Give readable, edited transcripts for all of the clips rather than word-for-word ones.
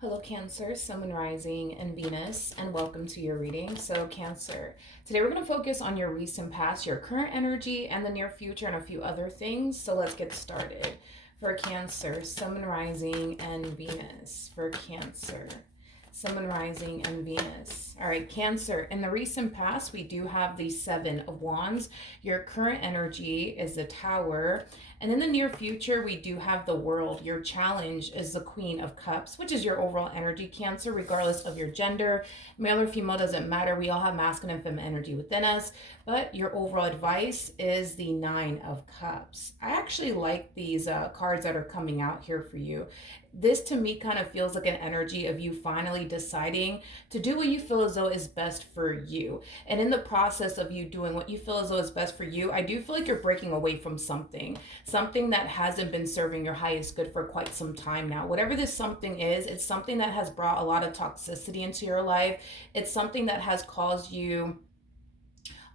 Hello, Cancer, Sun, Moon, Rising, and Venus, and welcome to your reading. So, Cancer, today we're going to focus on your recent past, your current energy, and the near future, and a few other things. So, let's get started. For Cancer, Sun, Moon, Rising, and Venus. For Cancer, Sun, Moon, Rising, and Venus. All right, Cancer, in the recent past, we do have the Seven of Wands. Your current energy is the Tower. And in the near future, we do have the World. Your challenge is the Queen of Cups, which is your overall energy, Cancer, regardless of your gender. Male or female doesn't matter. We all have masculine and feminine energy within us. But your overall advice is the Nine of Cups. I actually like these cards that are coming out here for you. This to me kind of feels like an energy of you finally deciding to do what you feel as though is best for you. And in the process of you doing what you feel as though is best for you, I do feel like you're breaking away from something that hasn't been serving your highest good for quite some time now. Whatever this something is, it's something that has brought a lot of toxicity into your life. It's something that has caused you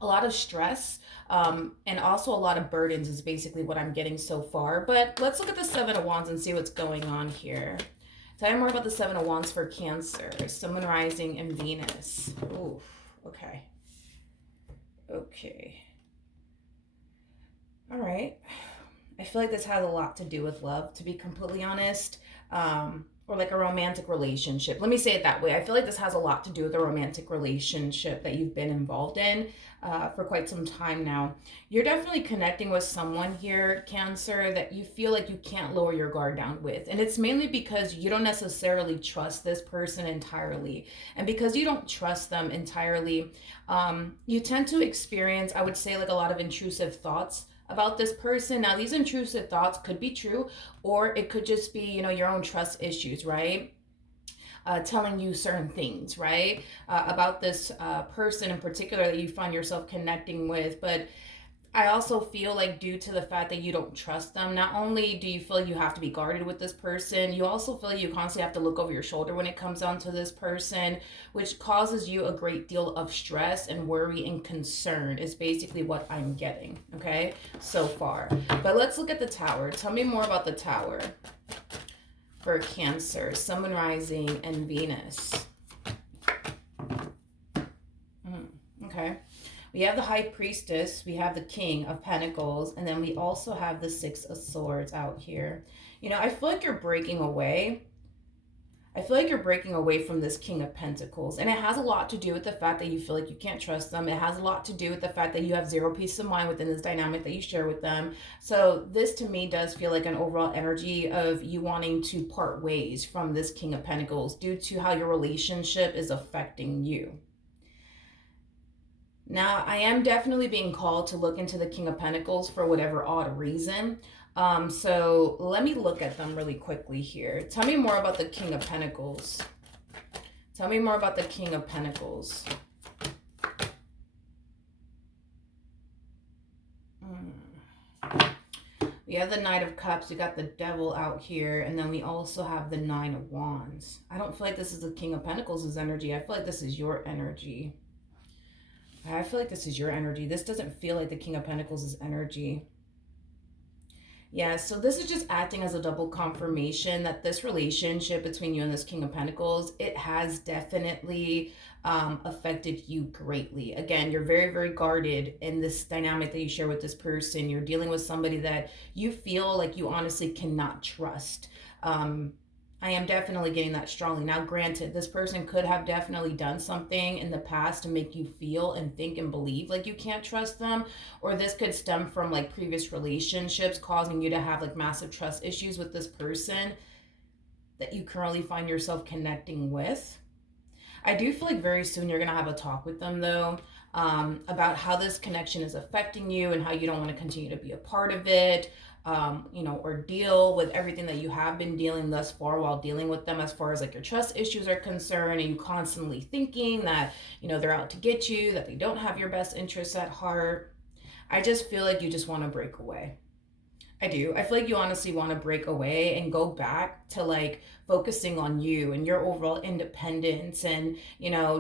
a lot of stress, and also a lot of burdens is basically what I'm getting so far. But let's look at the Seven of Wands and see what's going on here. Tell me more about the Seven of Wands for Cancer, Sun, Moon, Rising, and Venus. Ooh, okay. Okay. All right. I feel like this has a lot to do with love, to be completely honest, or like a romantic relationship. Let me say it that way. I feel like this has a lot to do with a romantic relationship that you've been involved in for quite some time now. You're definitely connecting with someone here, Cancer, that you feel like you can't lower your guard down with. And it's mainly because you don't necessarily trust this person entirely. And because you don't trust them entirely, you tend to experience, I would say, like a lot of intrusive thoughts about this person. Now, these intrusive thoughts could be true, or it could just be, your own trust issues, right? Telling you certain things, right? About this person in particular that you find yourself connecting with. But I also feel like due to the fact that you don't trust them, not only do you feel like you have to be guarded with this person, you also feel like you constantly have to look over your shoulder when it comes down to this person, which causes you a great deal of stress and worry and concern is basically what I'm getting, okay, so far. But let's look at the Tower. Tell me more about the Tower for Cancer, Sun, Moon, Rising, and Venus. Okay. We have the High Priestess, we have the King of Pentacles, and then we also have the Six of Swords out here. I feel like you're breaking away. I feel like you're breaking away from this King of Pentacles. And it has a lot to do with the fact that you feel like you can't trust them. It has a lot to do with the fact that you have zero peace of mind within this dynamic that you share with them. So this to me does feel like an overall energy of you wanting to part ways from this King of Pentacles due to how your relationship is affecting you. Now, I am definitely being called to look into the King of Pentacles for whatever odd reason. So let me look at them really quickly here. Tell me more about the King of Pentacles. Tell me more about the King of Pentacles. We have the Knight of Cups. We got the Devil out here. And then we also have the Nine of Wands. I don't feel like this is the King of Pentacles' energy. I feel like this is your energy. I feel like this is your energy. This doesn't feel like the King of Pentacles' energy. Yeah, so this is just acting as a double confirmation that this relationship between you and this King of Pentacles, it has definitely affected you greatly. Again, you're very, very guarded in this dynamic that you share with this person. You're dealing with somebody that you feel like you honestly cannot trust. I am definitely getting that strongly. Now, granted, this person could have definitely done something in the past to make you feel and think and believe like you can't trust them. Or this could stem from like previous relationships causing you to have like massive trust issues with this person that you currently find yourself connecting with. I do feel like very soon you're going to have a talk with them though, about how this connection is affecting you and how you don't want to continue to be a part of it. Or deal with everything that you have been dealing thus far while dealing with them as far as like your trust issues are concerned, and you constantly thinking that, they're out to get you, that they don't have your best interests at heart. I just feel like you just want to break away. I do. I feel like you honestly want to break away and go back to like focusing on you and your overall independence and,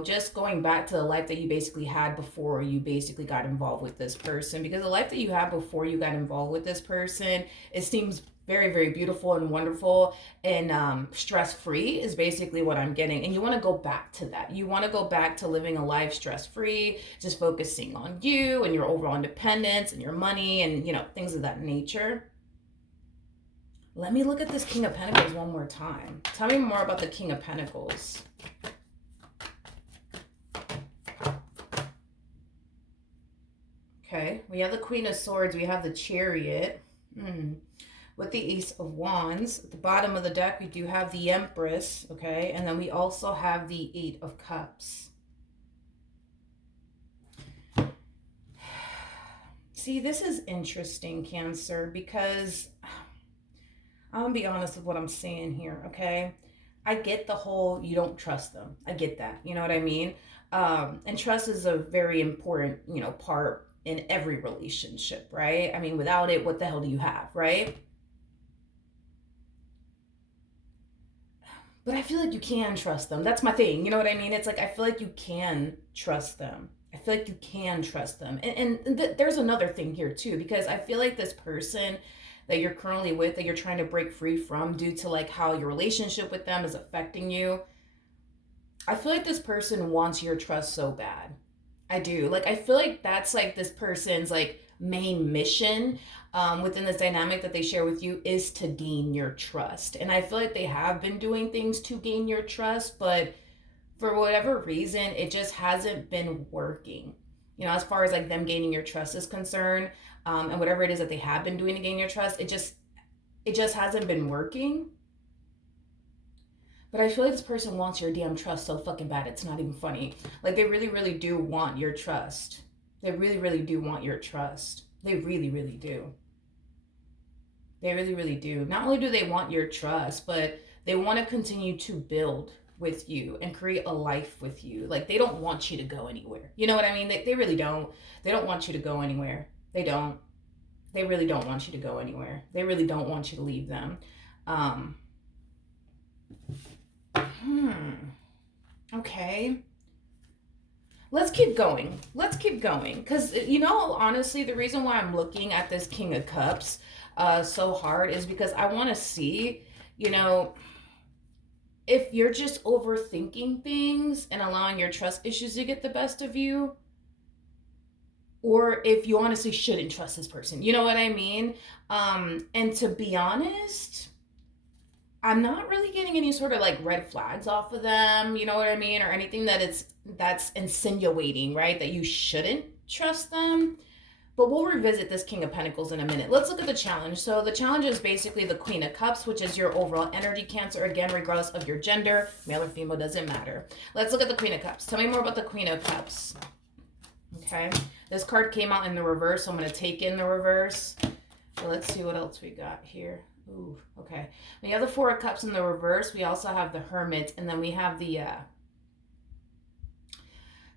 just going back to the life that you basically had before you basically got involved with this person. Because the life that you had before you got involved with this person, it seems Very, very beautiful and wonderful and stress-free is basically what I'm getting. And you want to go back to that. You want to go back to living a life stress-free, just focusing on you and your overall independence and your money and, things of that nature. Let me look at this King of Pentacles one more time. Tell me more about the King of Pentacles. Okay, we have the Queen of Swords. We have the Chariot. With the Ace of Wands. At the bottom of the deck, we do have the Empress. Okay, and then we also have the Eight of Cups. See, this is interesting, Cancer, because I'm going to be honest with what I'm saying here, okay? I get the whole you don't trust them. I get that. You know what I mean? And trust is a very important, part in every relationship, right? I mean, without it, what the hell do you have, right? But I feel like you can trust them. That's my thing. You know what I mean? It's like I feel like you can trust them. I feel like you can trust them. And there's another thing here too, because I feel like this person that you're currently with, that you're trying to break free from due to like how your relationship with them is affecting you, I feel like this person wants your trust so bad. I do. Like, I feel like that's like this person's like main mission within this dynamic that they share with you is to gain your trust. And I feel like they have been doing things to gain your trust, but for whatever reason, it just hasn't been working. As far as like them gaining your trust is concerned, and whatever it is that they have been doing to gain your trust, it just hasn't been working. But I feel like this person wants your damn trust so fucking bad, it's not even funny. Like, they really, really do want your trust. They really, really do want your trust. They really, really do. They really, really do. Not only do they want your trust, but they want to continue to build with you and create a life with you. Like, they don't want you to go anywhere. You know what I mean? They really don't. They don't want you to go anywhere. They don't. They really don't want you to go anywhere. They really don't want you to leave them. Okay. Let's keep going. Because, honestly, the reason why I'm looking at this King of Cups so hard is because I want to see, if you're just overthinking things and allowing your trust issues to get the best of you, or if you honestly shouldn't trust this person. You know what I mean? And to be honest, I'm not really getting any sort of like red flags off of them, you know what I mean? Or anything that's insinuating, right? That you shouldn't trust them. But we'll revisit this King of Pentacles in a minute. Let's look at the challenge. So the challenge is basically the Queen of Cups, which is your overall energy, Cancer. Again, regardless of your gender, male or female, doesn't matter. Let's look at the Queen of Cups. Tell me more about the Queen of Cups. Okay. This card came out in the reverse, so I'm going to take in the reverse. So let's see what else we got here. Ooh, okay. We have the Four of Cups in the reverse. We also have the Hermit, and then we have the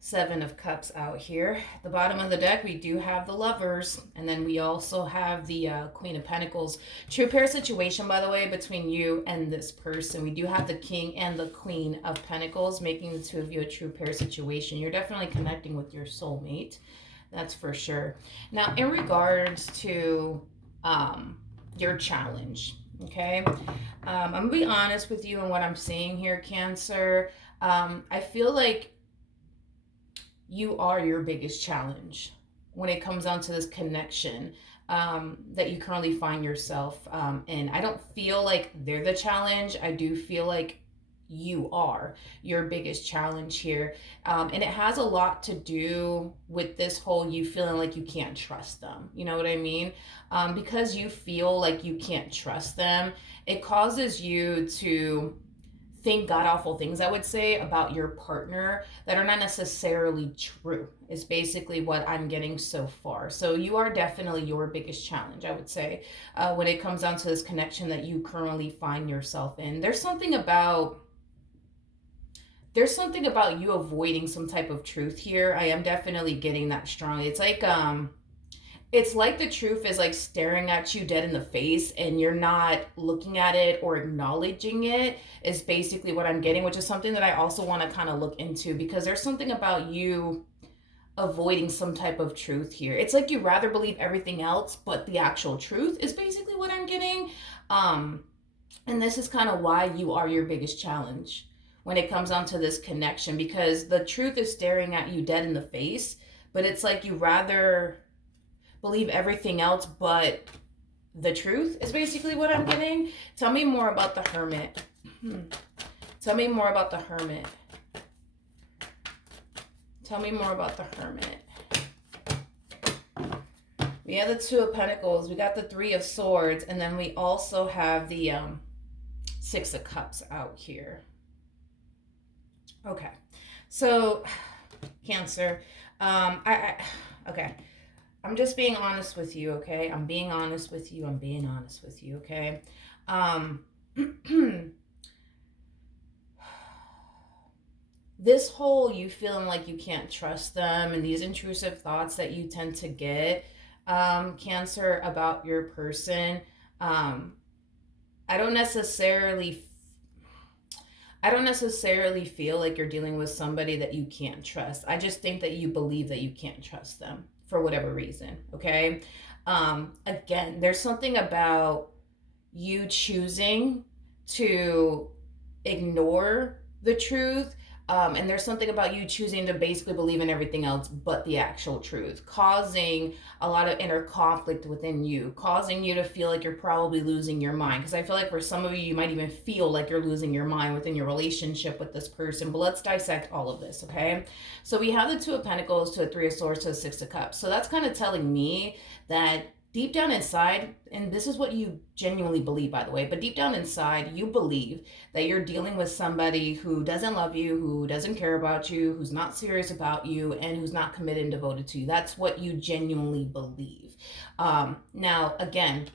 Seven of Cups out here. At the bottom of the deck, we do have the Lovers, and then we also have the Queen of Pentacles. True pair situation, by the way, between you and this person. We do have the King and the Queen of Pentacles, making the two of you a true pair situation. You're definitely connecting with your soulmate. That's for sure. Now, in regards to your challenge, okay? I'm going to be honest with you in what I'm seeing here, Cancer. I feel like you are your biggest challenge when it comes down to this connection that you currently find yourself in. I don't feel like they're the challenge. I do feel like you are your biggest challenge here. And it has a lot to do with this whole you feeling like you can't trust them. You know what I mean? Because you feel like you can't trust them, it causes you to think god-awful things, I would say, about your partner that are not necessarily true, is basically what I'm getting so far. So you are definitely your biggest challenge, I would say, when it comes down to this connection that you currently find yourself in. There's something about you avoiding some type of truth here. I am definitely getting that strongly. It's like the truth is like staring at you dead in the face and you're not looking at it or acknowledging it, is basically what I'm getting, which is something that I also want to kind of look into, because there's something about you avoiding some type of truth here. It's like you rather believe everything else, but the actual truth is basically what I'm getting. And this is kind of why you are your biggest challenge when it comes down to this connection, because the truth is staring at you dead in the face, but it's like you rather believe everything else, but the truth is basically what I'm getting. Tell me more about the Hermit. Tell me more about the Hermit. Tell me more about the Hermit. We have the Two of Pentacles. We got the Three of Swords. And then we also have the Six of Cups out here. Okay. So, Cancer. Okay. I'm just being honest with you, okay? I'm being honest with you. I'm being honest with you, okay? This whole you feeling like you can't trust them and these intrusive thoughts that you tend to get, Cancer, about your person, I don't necessarily feel like you're dealing with somebody that you can't trust. I just think that you believe that you can't trust them for whatever reason, okay? Again, there's something about you choosing to ignore the truth, and there's something about you choosing to basically believe in everything else but the actual truth, causing a lot of inner conflict within you, causing you to feel like you're probably losing your mind. Because I feel like for some of you, you might even feel like you're losing your mind within your relationship with this person. But let's dissect all of this, okay? So we have the Two of Pentacles to the Three of Swords to the Six of Cups. So that's kind of telling me that deep down inside, and this is what you genuinely believe, by the way, but deep down inside, you believe that you're dealing with somebody who doesn't love you, who doesn't care about you, who's not serious about you, and who's not committed and devoted to you. That's what you genuinely believe. Now, again,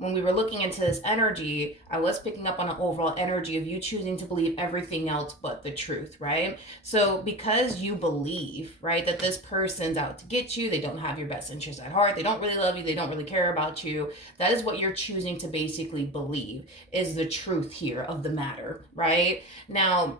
when we were looking into this energy, I was picking up on an overall energy of you choosing to believe everything else but the truth, right? So because you believe, right, that this person's out to get you, they don't have your best interest at heart, they don't really love you, they don't really care about you, that is what you're choosing to basically believe is the truth here of the matter, right? Now,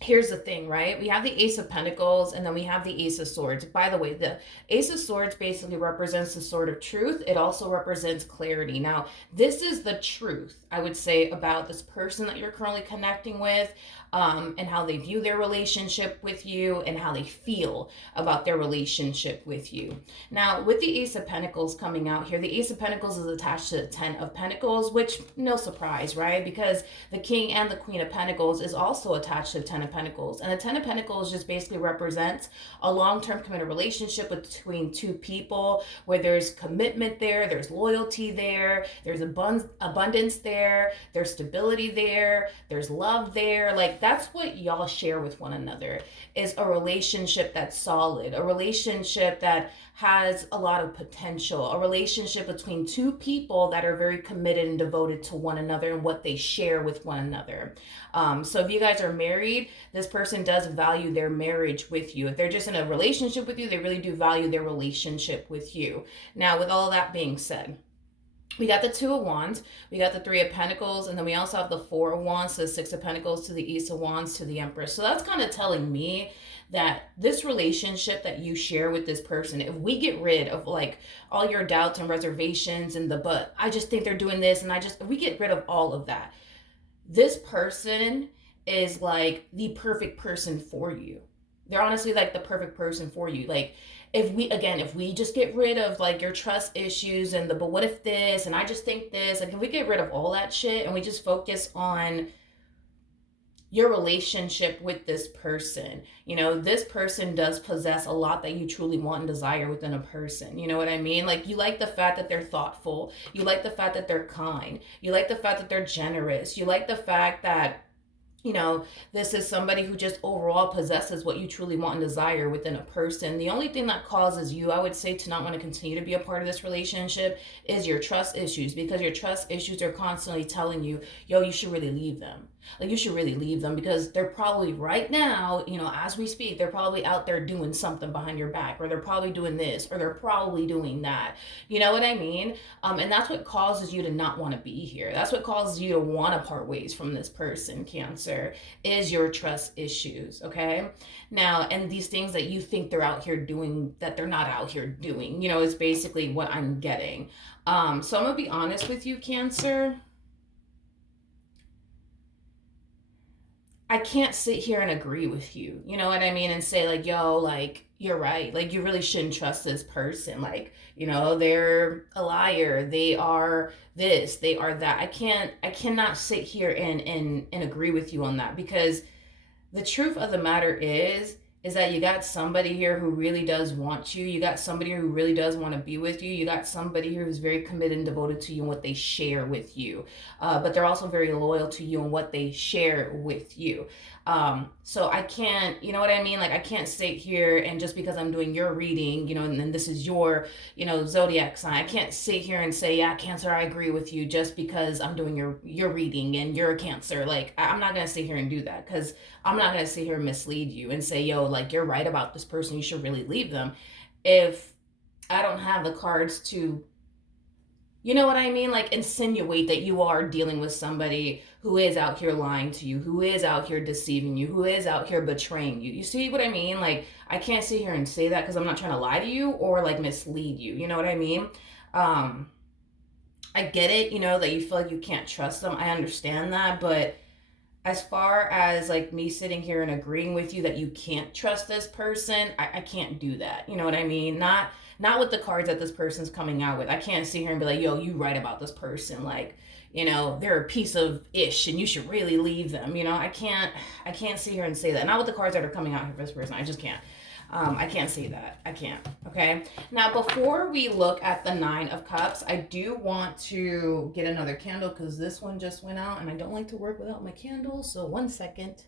here's the thing, right? We have the Ace of Pentacles and then we have the Ace of Swords. By the way, the Ace of Swords basically represents the sword of truth. It also represents clarity. Now, this is the truth, I would say, about this person that you're currently connecting with, and how they view their relationship with you and how they feel about their relationship with you. Now, with the Ace of Pentacles coming out here, the Ace of Pentacles is attached to the Ten of Pentacles, which no surprise, right? Because the King and the Queen of Pentacles is also attached to the Ten of Pentacles. And the Ten of Pentacles just basically represents a long-term committed relationship between two people where there's commitment there, there's loyalty there, there's abundance there, there's stability there, there's love there. Like, that's what y'all share with one another, is a relationship that's solid, a relationship that has a lot of potential, a relationship between two people that are very committed and devoted to one another and what they share with one another. So if you guys are married, this person does value their marriage with you. If they're just in a relationship with you, they really do value their relationship with you. Now, with all that being said, we got the Two of Wands, we got the Three of Pentacles, and then we also have the Four of Wands to the Six of Pentacles to the Ace of Wands to the Empress. So that's kind of telling me that this relationship that you share with this person, if we get rid of like all your doubts and reservations and but I just think they're doing this, and if we get rid of all of that, this person is like the perfect person for you. They're honestly like the perfect person for you. Like, if we just get rid of like your trust issues and but what if this, and I just think this, like if we get rid of all that shit and we just focus on your relationship with this person, you know, this person does possess a lot that you truly want and desire within a person. You know what I mean? Like, you like the fact that they're thoughtful. You like the fact that they're kind. You like the fact that they're generous. You like the fact that, you know, this is somebody who just overall possesses what you truly want and desire within a person. The only thing that causes you, I would say, to not want to continue to be a part of this relationship is your trust issues, because your trust issues are constantly telling you, yo, you should really leave them. Like, you should really leave them because they're probably right now, as we speak, they're probably out there doing something behind your back, or they're probably doing this, or they're probably doing that. You know what I mean? And that's what causes you to not want to be here. That's what causes you to want to part ways from this person, Cancer, is your trust issues, okay? Now, and these things that you think they're out here doing that they're not out here doing, is basically what I'm getting. So I'm going to be honest with you, Cancer. I can't sit here and agree with you. You know what I mean? And say, like, yo, like, you're right. Like, you really shouldn't trust this person. Like, they're a liar. They are this, they are that. I cannot sit here and agree with you on that, because the truth of the matter is that you got somebody here who really does want you. You got somebody who really does want to be with you. You got somebody here who's very committed and devoted to you and what they share with you. But they're also very loyal to you and what they share with you. So I can't, you know what I mean? Like, I can't sit here and just because I'm doing your reading, and then this is your, zodiac sign. I can't sit here and say, yeah, Cancer, I agree with you just because I'm doing your reading and you're a Cancer. Like, I'm not going to sit here and do that, because I'm not going to sit here and mislead you and say, yo, like, you're right about this person, you should really leave them, if I don't have the cards to, you know what I mean? Like, insinuate that you are dealing with somebody who is out here lying to you, who is out here deceiving you, who is out here betraying you. You see what I mean? Like, I can't sit here and say that because I'm not trying to lie to you or like mislead you. You know what I mean? I get it, that you feel like you can't trust them. I understand that. But as far as like me sitting here and agreeing with you that you can't trust this person, I can't do that. You know what I mean? Not with the cards that this person's coming out with. I can't sit here and be like, yo, you right about this person. Like, they're a piece of ish and you should really leave them. I can't sit here and say that. Not with the cards that are coming out here for this person. I just can't. I can't say that. I can't. Okay. Now, before we look at the 9 of Cups, I do want to get another candle because this one just went out and I don't like to work without my candle. So 1 second.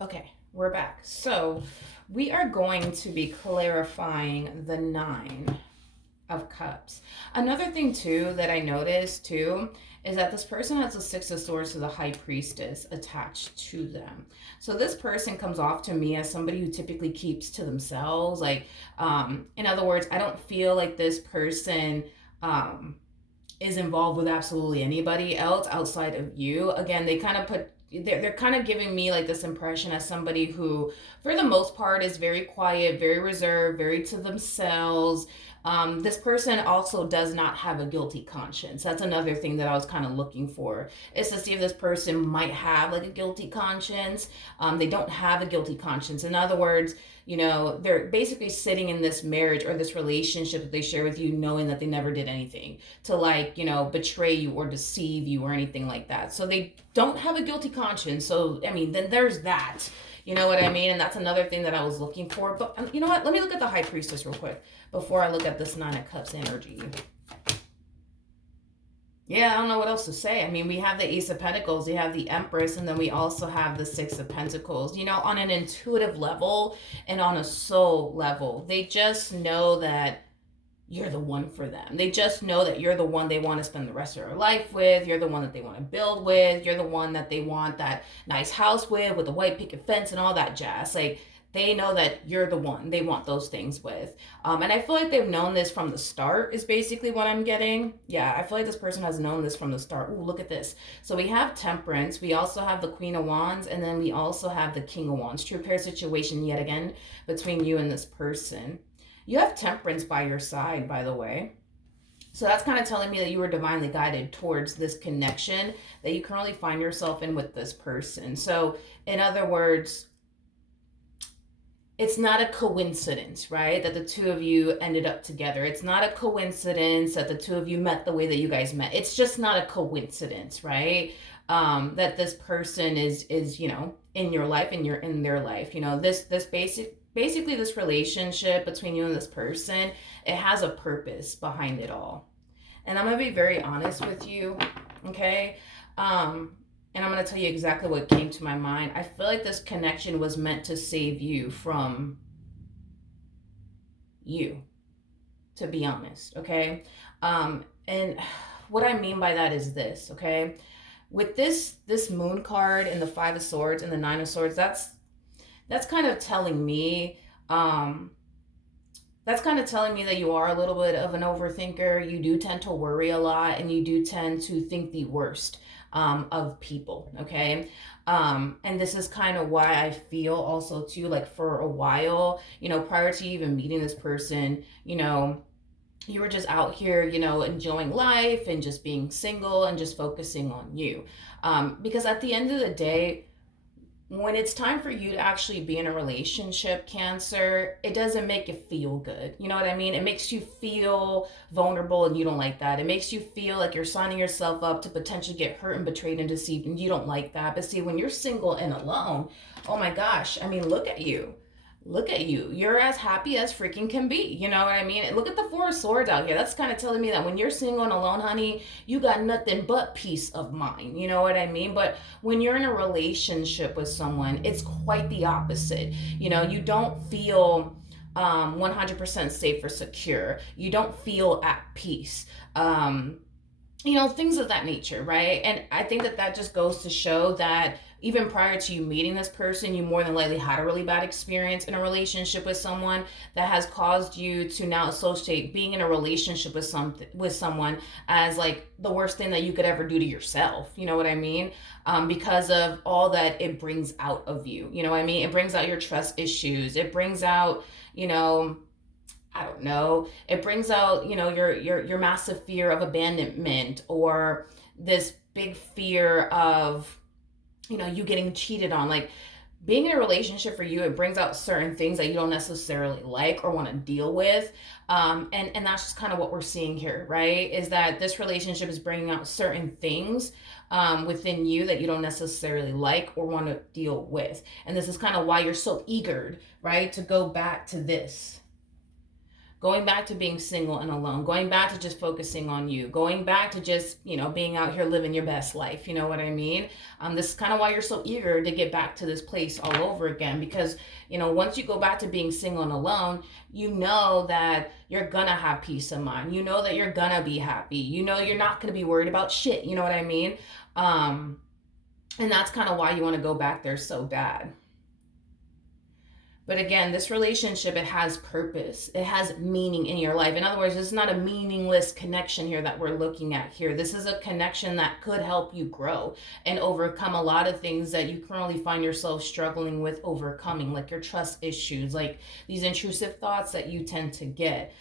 Okay, we're back. So we are going to be clarifying the 9 of Cups. Another thing too that I noticed too is that this person has the 6 of Swords to the High Priestess attached to them. So this person comes off to me as somebody who typically keeps to themselves. Like, in other words, I don't feel like this person is involved with absolutely anybody else outside of you. Again, they kind of they're kind of giving me like this impression as somebody who, for the most part, is very quiet, very reserved, very to themselves. This person also does not have a guilty conscience. That's another thing that I was kind of looking for, is to see if this person might have like a guilty conscience. They don't have a guilty conscience. In other words, they're basically sitting in this marriage or this relationship that they share with you knowing that they never did anything to like, betray you or deceive you or anything like that. So they don't have a guilty conscience. So, I mean, then there's that. You know what I mean? And that's another thing that I was looking for. But you know what? Let me look at the High Priestess real quick before I look at this 9 of Cups energy. Yeah, I don't know what else to say. I mean, we have the Ace of Pentacles, we have the Empress, and then we also have the 6 of Pentacles. On an intuitive level and on a soul level, they just know that you're the one for them. They just know that you're the one they want to spend the rest of their life with. You're the one that they want to build with. You're the one that they want that nice house with the white picket fence and all that jazz. Like, they know that you're the one they want those things with. And I feel like they've known this from the start is basically what I'm getting. Yeah, I feel like this person has known this from the start. Ooh, look at this. So we have Temperance. We also have the Queen of Wands. And then we also have the King of Wands. True pair situation yet again between you and this person. You have Temperance by your side, by the way. So that's kind of telling me that you were divinely guided towards this connection that you currently find yourself in with this person. So in other words, it's not a coincidence, right, that the two of you ended up together. It's not a coincidence that the two of you met the way that you guys met. It's just not a coincidence, right? That this person is in your life and you're in their life. Basically this relationship between you and this person, it has a purpose behind it all. And I'm going to be very honest with you, okay? And I'm going to tell you exactly what came to my mind. I feel like this connection was meant to save you from you, to be honest, okay? And what I mean by that is this, okay? with this moon card and the 5 of Swords and the 9 of Swords, that's kind of telling me, um that's kind of telling me that you are a little bit of an overthinker. You do tend to worry a lot, and you do tend to think the worst of people. Okay. And this is kind of why I feel also too, like for a while, prior to even meeting this person, you were just out here, enjoying life and just being single and just focusing on you. Because at the end of the day, when it's time for you to actually be in a relationship, Cancer, it doesn't make you feel good. You know what I mean? It makes you feel vulnerable, and you don't like that. It makes you feel like you're signing yourself up to potentially get hurt and betrayed and deceived, and you don't like that. But see, when you're single and alone, oh my gosh, I mean, look at you. Look at you. You're as happy as freaking can be. You know what I mean? Look at the 4 of Swords out here. That's kind of telling me that when you're single and alone, honey, you got nothing but peace of mind. You know what I mean? But when you're in a relationship with someone, it's quite the opposite. You don't feel 100% safe or secure. You don't feel at peace. Things of that nature, right? And I think that just goes to show that even prior to you meeting this person, you more than likely had a really bad experience in a relationship with someone that has caused you to now associate being in a relationship with someone as like the worst thing that you could ever do to yourself. You know what I mean? Because of all that it brings out of you. You know what I mean? It brings out your trust issues. It brings out, I don't know. It brings out, your massive fear of abandonment, or this big fear of, you getting cheated on. Like, being in a relationship for you, it brings out certain things that you don't necessarily like or want to deal with. And that's just kind of what we're seeing here, right? Is that this relationship is bringing out certain things within you that you don't necessarily like or want to deal with. And this is kind of why you're so eager, right, to go back to this. Going back to being single and alone, going back to just focusing on you, going back to just, being out here living your best life. You know what I mean? This is kind of why you're so eager to get back to this place all over again, because, once you go back to being single and alone, you know that you're gonna have peace of mind. You know that you're gonna be happy. You know you're not gonna be worried about shit. You know what I mean? And that's kind of why you want to go back there so bad. But again, this relationship, it has purpose. It has meaning in your life. In other words, it's not a meaningless connection here that we're looking at here. This is a connection that could help you grow and overcome a lot of things that you currently find yourself struggling with overcoming, like your trust issues, like these intrusive thoughts that you tend to get.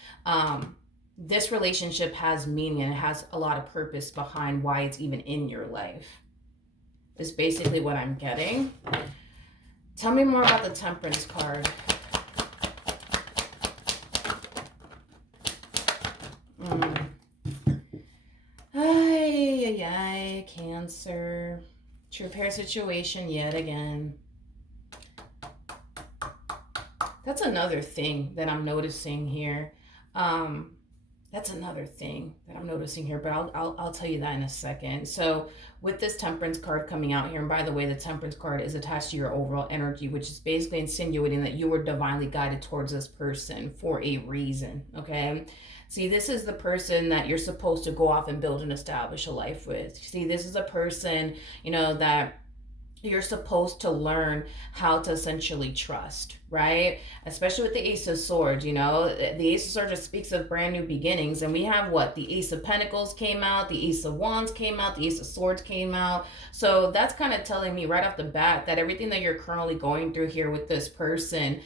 This relationship has meaning, and it has a lot of purpose behind why it's even in your life. Is basically what I'm getting. Tell me more about the Temperance card. Ay, Cancer. True pair situation yet again. That's another thing that I'm noticing here. But I'll tell you that in a second. So with this Temperance card coming out here, and by the way, the Temperance card is attached to your overall energy, which is basically insinuating that you were divinely guided towards this person for a reason, okay? See, this is the person that you're supposed to go off and build and establish a life with. See, this is a person, that you're supposed to learn how to essentially trust, right? Especially with the Ace of Swords, the Ace of Swords just speaks of brand new beginnings. And we have the Ace of Pentacles came out, the Ace of Wands came out, the Ace of Swords came out. So that's kind of telling me right off the bat that everything that you're currently going through here with this person,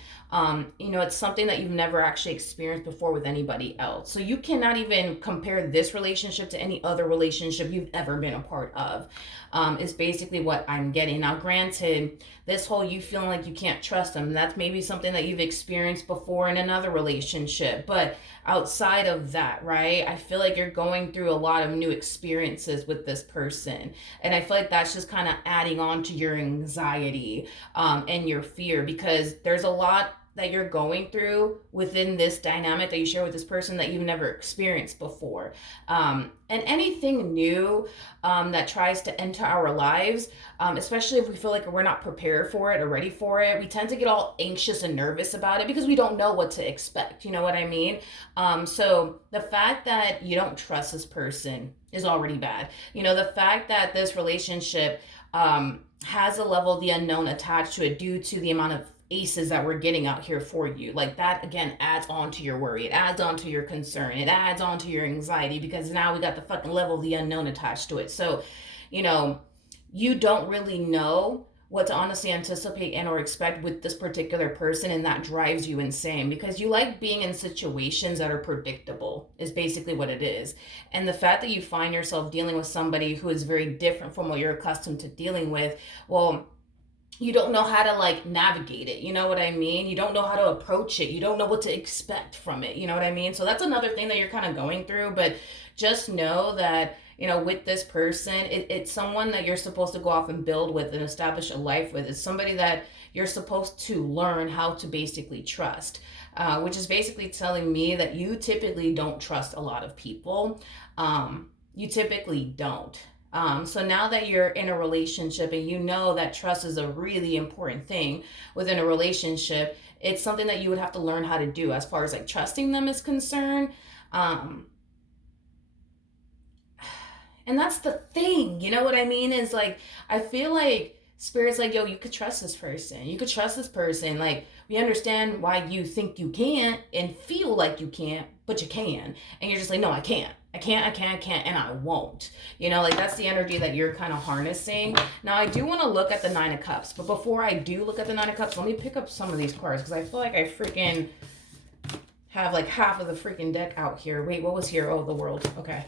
it's something that you've never actually experienced before with anybody else. So you cannot even compare this relationship to any other relationship you've ever been a part of, is basically what I'm getting. Now, granted, this whole you feeling like you can't trust them, that's maybe something that you've experienced before in another relationship. But outside of that, right, I feel like you're going through a lot of new experiences with this person. And I feel like that's just kind of adding on to your anxiety and your fear, because there's a lot that you're going through within this dynamic that you share with this person that you've never experienced before. And anything new that tries to enter our lives, especially if we feel like we're not prepared for it or ready for it, we tend to get all anxious and nervous about it because we don't know what to expect. You know what I mean? So the fact that you don't trust this person is already bad. You know, the fact that this relationship has a level of the unknown attached to it due to the amount of aces that we're getting out here for you, like that again adds on to your worry, it adds on to your concern, it adds on to your anxiety, because now we got the fucking level of the unknown attached to it. So you know, you don't really know what to honestly anticipate and or expect with this particular person, and that drives you insane because you like being in situations that are predictable is basically what it is. And the fact that you find yourself dealing with somebody who is very different from what you're accustomed to dealing with, well, you don't know how to like navigate it. You know what I mean? You don't know how to approach it. You don't know what to expect from it. You know what I mean? So that's another thing that you're kind of going through. But just know that, you know, with this person, it's someone that you're supposed to go off and build with and establish a life with. It's somebody that you're supposed to learn how to basically trust, which is basically telling me that you typically don't trust a lot of people. You typically don't. So now that you're in a relationship and you know that trust is a really important thing within a relationship, it's something that you would have to learn how to do as far as like trusting them is concerned. And that's the thing, you know what I mean? Is like, I feel like Spirit's like, yo, you could trust this person. You could trust this person. Like, we understand why you think you can't and feel like you can't, but you can. And you're just like, no, I can't. I can't, and I won't. You know, like that's the energy that you're kind of harnessing. Now, I do want to look at the Nine of Cups, but before I do look at the Nine of Cups, let me pick up some of these cards because I feel like I freaking have like half of the freaking deck out here. Wait, what was here? Oh, the World. Okay.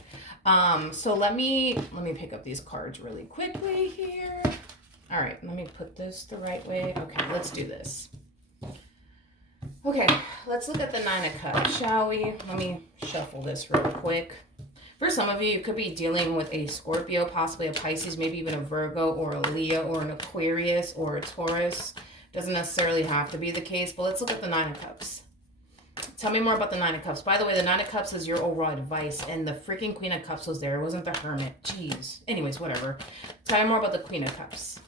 So let me pick up these cards really quickly here. All right, let me put this the right way. Okay, let's do this. Okay, let's look at the Nine of Cups, shall we? Let me shuffle this real quick. For some of you, you could be dealing with a Scorpio, possibly a Pisces, maybe even a Virgo or a Leo or an Aquarius or a Taurus. Doesn't necessarily have to be the case, but let's look at the Nine of Cups. Tell me more about the Nine of Cups. By the way, the Nine of Cups is your overall advice, and the freaking Queen of Cups was there. It wasn't the Hermit. Jeez. Anyways, whatever. Tell me more about the Queen of Cups.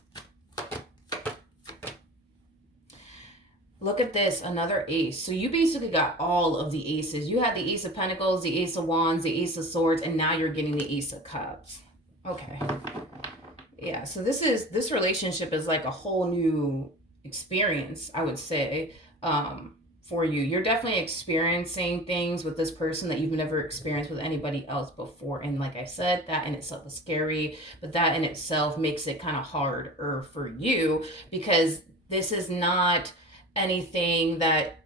Look at this, another ace. So you basically got all of the aces. You had the Ace of Pentacles, the Ace of Wands, the Ace of Swords, and now you're getting the Ace of Cups. Okay. Yeah, so this relationship is like a whole new experience, I would say, for you. You're definitely experiencing things with this person that you've never experienced with anybody else before. And like I said, that in itself is scary, but that in itself makes it kind of harder for you because this is not anything that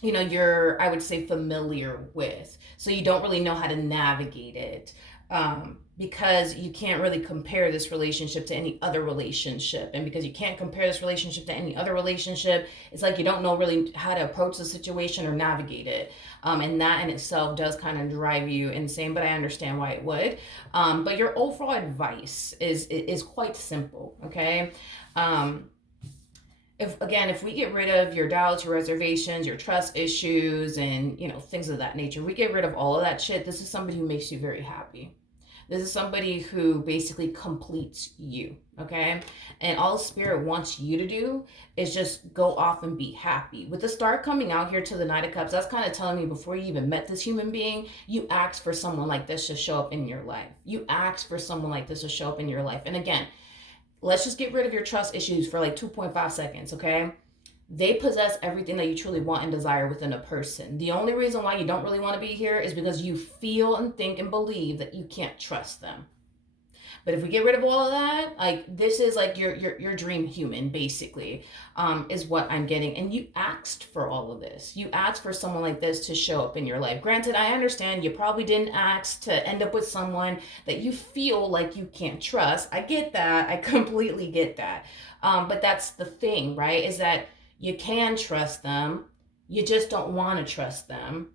you know you're, I would say, familiar with, so you don't really know how to navigate it, because you can't really compare this relationship to any other relationship, and because you can't compare this relationship to any other relationship, it's like you don't know really how to approach the situation or navigate it, and that in itself does kind of drive you insane, but I understand why it would. But your overall advice is quite simple, okay? If we get rid of your doubts, your reservations, your trust issues, and, you know, things of that nature, we get rid of all of that shit, this is somebody who makes you very happy. This is somebody who basically completes you, okay? And all Spirit wants you to do is just go off and be happy. With the Star coming out here to the Knight of Cups, that's kind of telling me before you even met this human being, you asked for someone like this to show up in your life. You asked for someone like this to show up in your life. And again, let's just get rid of your trust issues for like 2.5 seconds, okay? They possess everything that you truly want and desire within a person. The only reason why you don't really want to be here is because you feel and think and believe that you can't trust them. But if we get rid of all of that, like this is like your dream human, basically, is what I'm getting. And you asked for all of this. You asked for someone like this to show up in your life. Granted, I understand you probably didn't ask to end up with someone that you feel like you can't trust. I get that. I completely get that. But that's the thing, right? Is that you can trust them. You just don't want to trust them.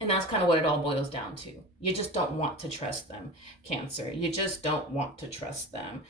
And that's kind of what it all boils down to. You just don't want to trust them, Cancer. You just don't want to trust them.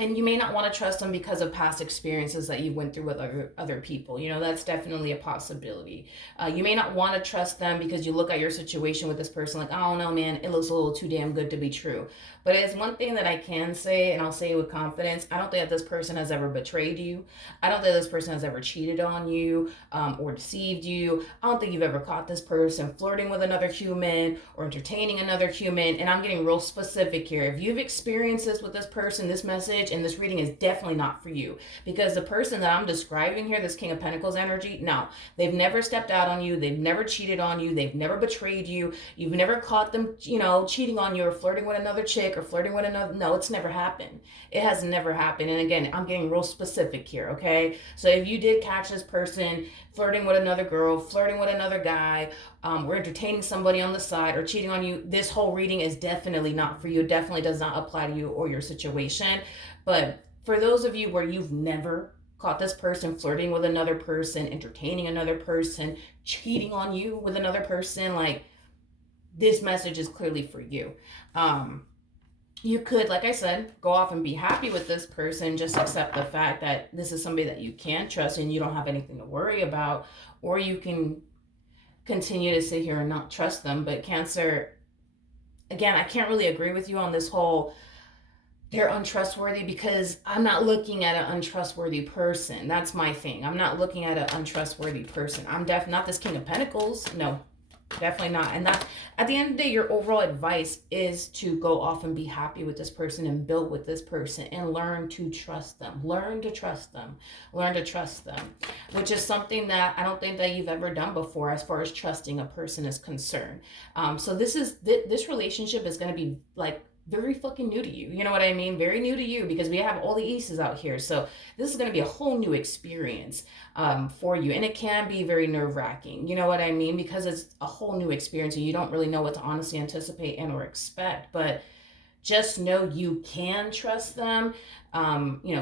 And you may not want to trust them because of past experiences that you went through with other people. You know, that's definitely a possibility. You may not want to trust them because you look at your situation with this person like, I don't know, man, it looks a little too damn good to be true. But it's one thing that I can say, and I'll say it with confidence. I don't think that this person has ever betrayed you. I don't think this person has ever cheated on you, or deceived you. I don't think you've ever caught this person flirting with another human or entertaining another human. And I'm getting real specific here. If you've experienced this with this person, this message and this reading is definitely not for you, because the person that I'm describing here, this King of Pentacles energy, no, they've never stepped out on you. They've never cheated on you. They've never betrayed you. You've never caught them, cheating on you or flirting with another chick or flirting with another. No, it's never happened. It has never happened. And again, I'm getting real specific here, okay? So if you did catch this person flirting with another girl, flirting with another guy, or entertaining somebody on the side, or cheating on you, this whole reading is definitely not for you. It definitely does not apply to you or your situation. But for those of you where you've never caught this person flirting with another person, entertaining another person, cheating on you with another person, like, this message is clearly for you. You could, like I said, go off and be happy with this person, just accept the fact that this is somebody that you can trust and you don't have anything to worry about, or you can continue to sit here and not trust them. But Cancer, again, I can't really agree with you on this whole they're untrustworthy, because I'm not looking at an untrustworthy person. That's my thing. I'm not looking at an untrustworthy person. I'm not this King of Pentacles. No, definitely not. And that, at the end of the day, your overall advice is to go off and be happy with this person and build with this person and learn to trust them. Learn to trust them. Learn to trust them, which is something that I don't think that you've ever done before as far as trusting a person is concerned. So this relationship is going to be like very fucking new to you. You know what I mean? Very new to you, because we have all the aces out here. So this is going to be a whole new experience for you. And it can be very nerve-wracking. You know what I mean? Because it's a whole new experience and you don't really know what to honestly anticipate and or expect. But just know you can trust them.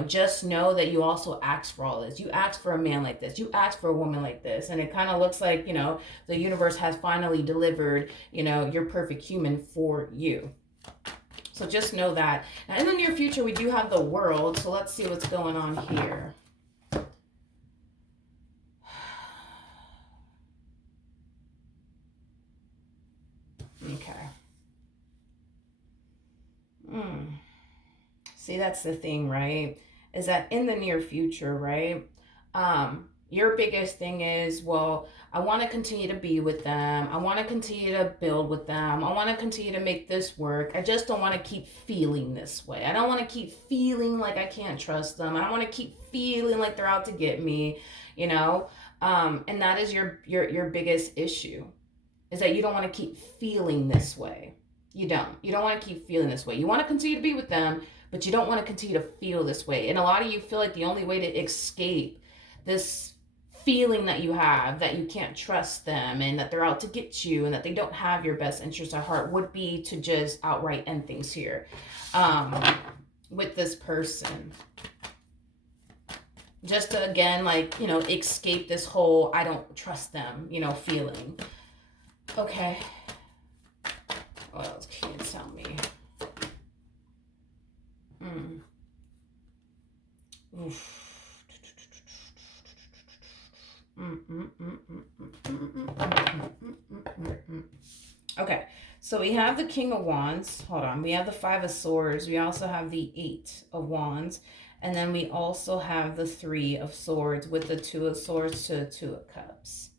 Just know that you also asked for all this. You asked for a man like this. You asked for a woman like this. And it kind of looks like, the universe has finally delivered, your perfect human for you. So just know that. Now, in the near future, we do have the World. So let's see what's going on here. Okay. See, that's the thing, right? Is that in the near future, right? Your biggest thing is, well, I want to continue to be with them. I want to continue to build with them. I want to continue to make this work. I just don't want to keep feeling this way. I don't want to keep feeling like I can't trust them. I don't want to keep feeling like they're out to get me, and that is your biggest issue, is that you don't want to keep feeling this way. You don't want to keep feeling this way. You want to continue to be with them, but you don't want to continue to feel this way. And a lot of you feel like the only way to escape this feeling that you have, that you can't trust them and that they're out to get you and that they don't have your best interest at heart, would be to just outright end things here with this person. Just to, again, escape this whole I don't trust them, feeling. Okay. What else can you tell me? Oof. Okay, so we have the King of Wands. Hold on. We have the Five of Swords. We also have the Eight of Wands. And then we also have the Three of Swords with the Two of Swords to the Two of Cups.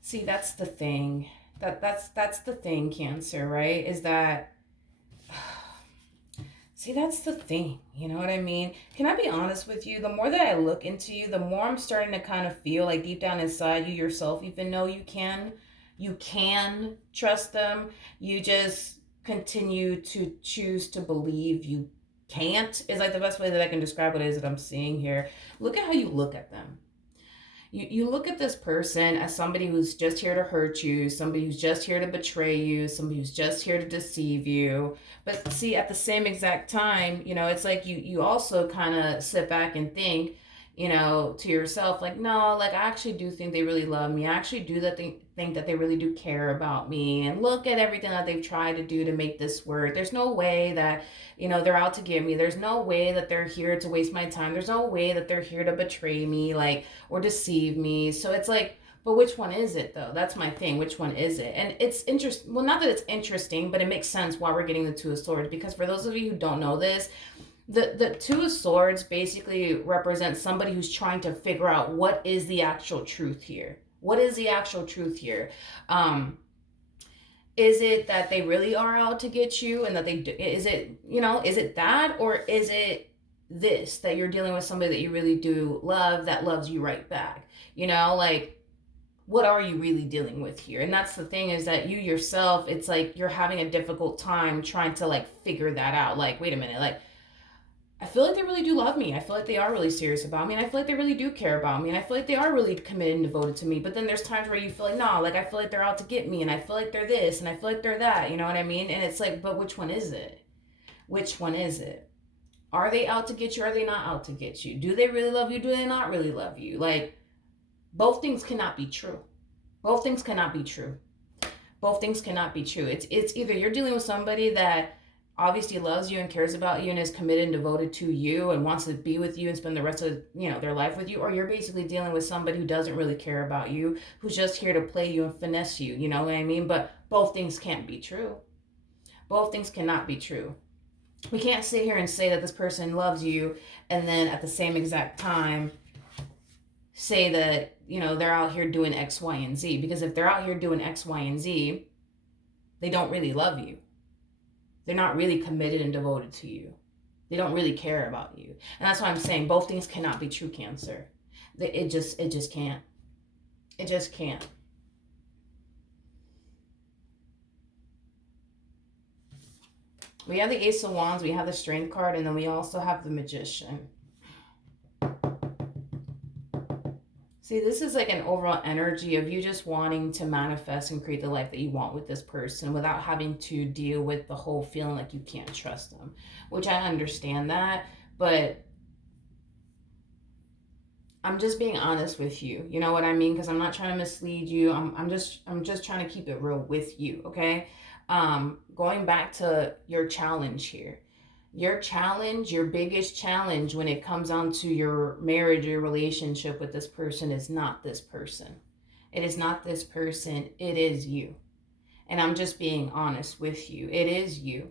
See, that's the thing. That's the thing, Cancer, right? Is that... See, that's the thing. You know what I mean? Can I be honest with you? The more that I look into you, the more I'm starting to kind of feel like deep down inside you yourself, even though you can trust them, you just continue to choose to believe you can't, is like the best way that I can describe what it is that I'm seeing here. Look at how you look at them. You look at this person as somebody who's just here to hurt you, somebody who's just here to betray you, somebody who's just here to deceive you. But see, at the same exact time, it's like you also kind of sit back and think, to yourself, like, no, like, I actually do think they really love me. I actually do think think that they really do care about me, and look at everything that they've tried to do to make this work. There's no way that, they're out to get me. There's no way that they're here to waste my time. There's no way that they're here to betray me, like, or deceive me. So it's like, but which one is it though? That's my thing. Which one is it? And it's interesting. Well, not that it's interesting, but it makes sense why we're getting the Two of Swords, because for those of you who don't know this, the Two of Swords basically represents somebody who's trying to figure out what is the actual truth here. What is the actual truth here? Is it that they really are out to get you, and that they do, is it that, or is it this, that you're dealing with somebody that you really do love, that loves you right back? Like, what are you really dealing with here? And that's the thing, is that you yourself, it's like you're having a difficult time trying to like figure that out. Like, wait a minute, like, I feel like they really do love me. I feel like they are really serious about me. And I feel like they really do care about me. And I feel like they are really committed and devoted to me. But then there's times where you feel like, no, like I feel like they're out to get me. And I feel like they're this. And I feel like they're that. You know what I mean? And it's like, but which one is it? Which one is it? Are they out to get you? Or are they not out to get you? Do they really love you? Do they not really love you? Like, both things cannot be true. Both things cannot be true. Both things cannot be true. It's either you're dealing with somebody that obviously loves you and cares about you and is committed and devoted to you and wants to be with you and spend the rest of their life with you, or you're basically dealing with somebody who doesn't really care about you, who's just here to play you and finesse you. You know what I mean? But both things can't be true. Both things cannot be true. We can't sit here and say that this person loves you and then at the same exact time say that they're out here doing X, Y, and Z. Because if they're out here doing X, Y, and Z, they don't really love you. They're not really committed and devoted to you. They don't really care about you. And that's why I'm saying both things cannot be true, Cancer. It just can't. It just can't. We have the Ace of Wands, we have the Strength card, and then we also have the Magician. See, this is like an overall energy of you just wanting to manifest and create the life that you want with this person without having to deal with the whole feeling like you can't trust them, which I understand that, but I'm just being honest with you. You know what I mean? Because I'm not trying to mislead you. I'm just trying to keep it real with you, okay? Going back to your challenge here. Your challenge, your biggest challenge when it comes down to your marriage, your relationship with this person is not this person. It is not this person. It is you. And I'm just being honest with you. It is you.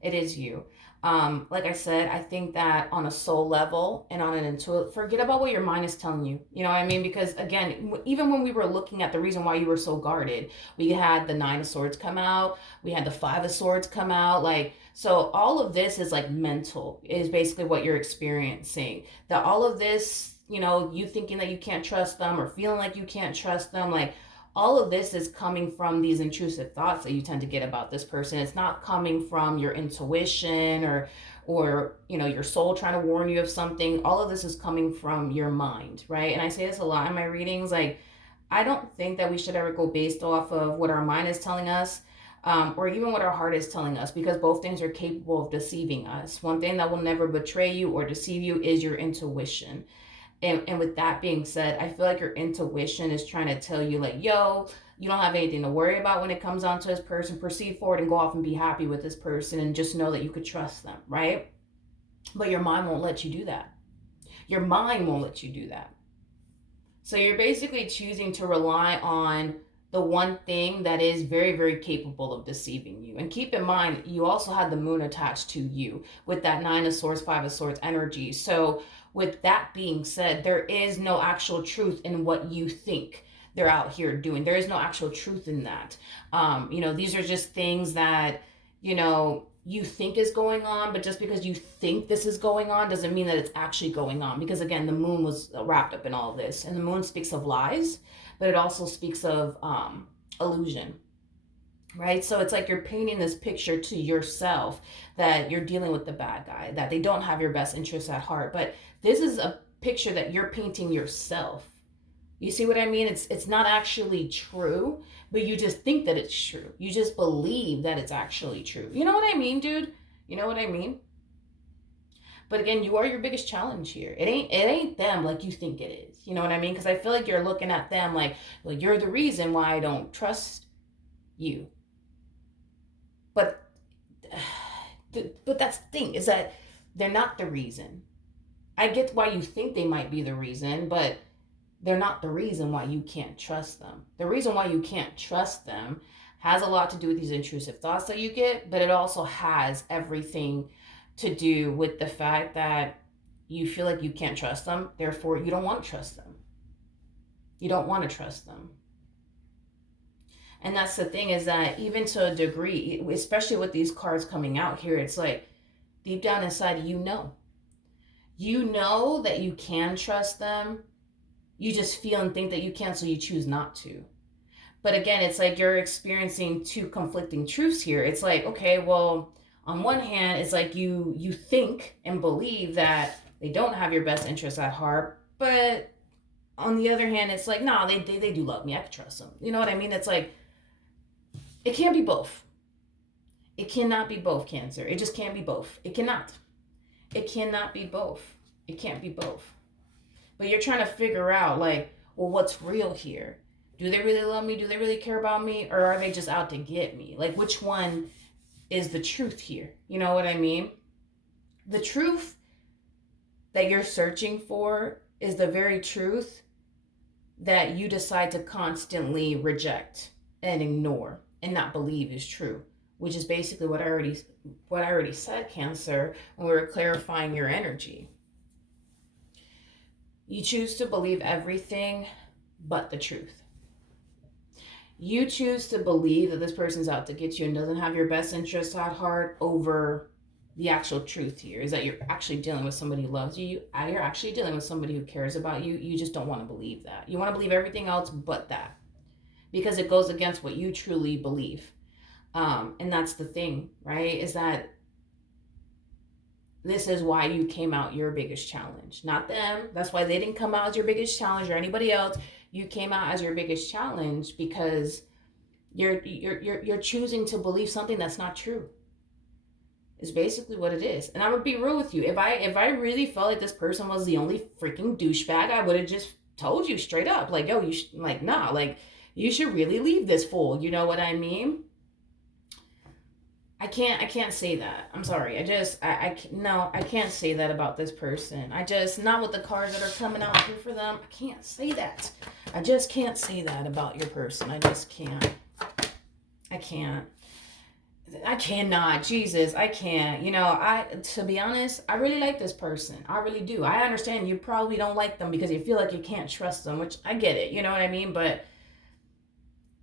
It is you. Like I said, I think that on a soul level and on an intuitive, forget about what your mind is telling you. You know what I mean? Because again, even when we were looking at the reason why you were so guarded, we had the Nine of Swords come out. We had the Five of Swords come out. Like, so all of this is like mental, is basically what you're experiencing. That all of this, you thinking that you can't trust them or feeling like you can't trust them, like, all of this is coming from these intrusive thoughts that you tend to get about this person. It's not coming from your intuition or your soul trying to warn you of something. All of this is coming from your mind, right? And I say this a lot in my readings. Like, I don't think that we should ever go based off of what our mind is telling us, or even what our heart is telling us, because both things are capable of deceiving us. One thing that will never betray you or deceive you is your intuition. And with that being said, I feel like your intuition is trying to tell you, like, yo, you don't have anything to worry about when it comes down to this person. Proceed forward and go off and be happy with this person and just know that you could trust them, right? But your mind won't let you do that. Your mind won't let you do that. So you're basically choosing to rely on the one thing that is very, very capable of deceiving you. And keep in mind, you also had the moon attached to you with that Nine of Swords, Five of Swords energy. So with that being said, there is no actual truth in what you think they're out here doing. There is no actual truth in that. These are just things that, you think is going on, but just because you think this is going on doesn't mean that it's actually going on. Because again, the moon was wrapped up in all of this, and the moon speaks of lies, but it also speaks of illusion, right? So it's like you're painting this picture to yourself that you're dealing with the bad guy, that they don't have your best interests at heart. But this is a picture that you're painting yourself. You see what I mean? It's not actually true, but you just think that it's true. You just believe that it's actually true. You know what I mean, dude? You know what I mean? But again, you are your biggest challenge here. It ain't them like you think it is. You know what I mean? Because I feel like you're looking at them like, well, you're the reason why I don't trust you. But but that's the thing, is that they're not the reason. I get why you think they might be the reason, but they're not the reason why you can't trust them. The reason why you can't trust them has a lot to do with these intrusive thoughts that you get, but it also has everything to do with the fact that you feel like you can't trust them. Therefore, you don't want to trust them. You don't want to trust them. And that's the thing, is that even to a degree, especially with these cards coming out here, it's like deep down inside, you know that you can trust them. You just feel and think that you can, so you choose not to. But again, it's like you're experiencing two conflicting truths here. It's like, okay, well, on one hand, it's like you think and believe that they don't have your best interests at heart, but on the other hand, it's like, nah, they do love me. I can trust them. You know what I mean? It's like, it can't be both. It cannot be both, Cancer. It just can't be both. It cannot. It cannot be both. It can't be both. But you're trying to figure out, like, well, what's real here? Do they really love me? Do they really care about me? Or are they just out to get me? Like, which one is the truth here? You know what I mean? The truth that you're searching for is the very truth that you decide to constantly reject and ignore and not believe is true, which is basically what I already said, Cancer, when we were clarifying your energy. You choose to believe everything but the truth. You choose to believe that this person's out to get you and doesn't have your best interests at heart over the actual truth here, is that you're actually dealing with somebody who loves you. You're actually dealing with somebody who cares about you. You just don't want to believe that. You want to believe everything else but that, because it goes against what you truly believe. And that's the thing, right? Is that this is why you came out your biggest challenge, not them. That's why they didn't come out as your biggest challenge or anybody else. You came out as your biggest challenge because you're choosing to believe something that's not true. Is basically what it is. And I would be real with you. If I really felt like this person was the only freaking douchebag, I would have just told you straight up, like, yo, you should really leave this fool. You know what I mean? I can't say that. I'm sorry. I can't say that about this person. Not with the cards that are coming out here for them. I can't say that. I just can't say that about your person. I just can't. I cannot. Jesus, I can't. To be honest, I really like this person. I really do. I understand you probably don't like them because you feel like you can't trust them, which I get it. You know what I mean? But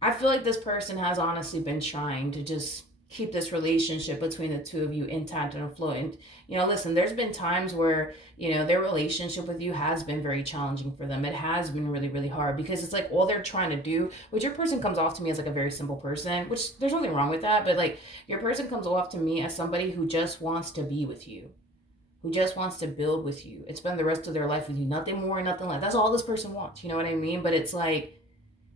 I feel like this person has honestly been trying to just keep this relationship between the two of you intact and afloat. And, listen, there's been times where, their relationship with you has been very challenging for them. It has been really, really hard because it's like all they're trying to do, which your person comes off to me as like a very simple person, which there's nothing wrong with that. But like your person comes off to me as somebody who just wants to be with you, who just wants to build with you and spend the rest of their life with you. Nothing more, nothing less. That's all this person wants. You know what I mean? But it's like,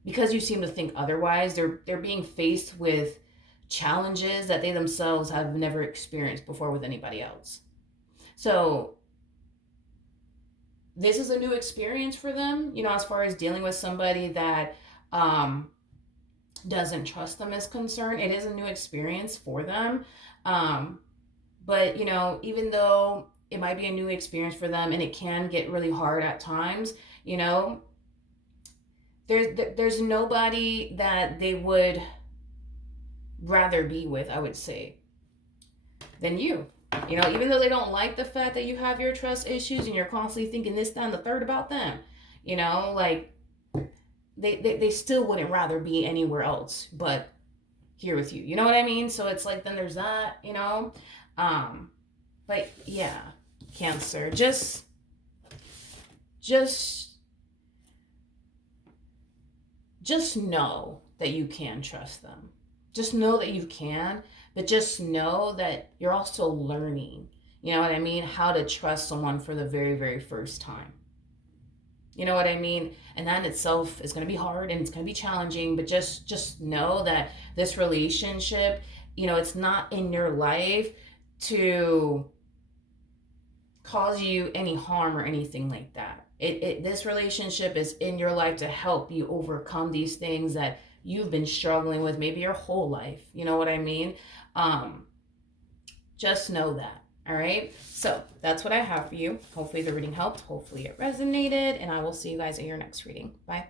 because you seem to think otherwise, they're being faced with challenges that they themselves have never experienced before with anybody else. So this is a new experience for them, as far as dealing with somebody that doesn't trust them is concerned. It is a new experience for them. But, even though it might be a new experience for them and it can get really hard at times, there's nobody that they would rather be with, I would say, than you. Even though they don't like the fact that you have your trust issues and you're constantly thinking this, that, and the third about them, like they still wouldn't rather be anywhere else but here with you. You know what I mean? So it's like, then there's that, but yeah, Cancer, just know that you can trust them. Just know that you can, but just know that you're also learning, you know what I mean, how to trust someone for the very, very first time. You know what I mean? And that in itself is going to be hard and it's going to be challenging, but just know that this relationship, it's not in your life to cause you any harm or anything like that. This relationship is in your life to help you overcome these things that you've been struggling with maybe your whole life. You know what I mean? Just know that. All right. So that's what I have for you. Hopefully the reading helped. Hopefully it resonated. And I will see you guys in your next reading. Bye.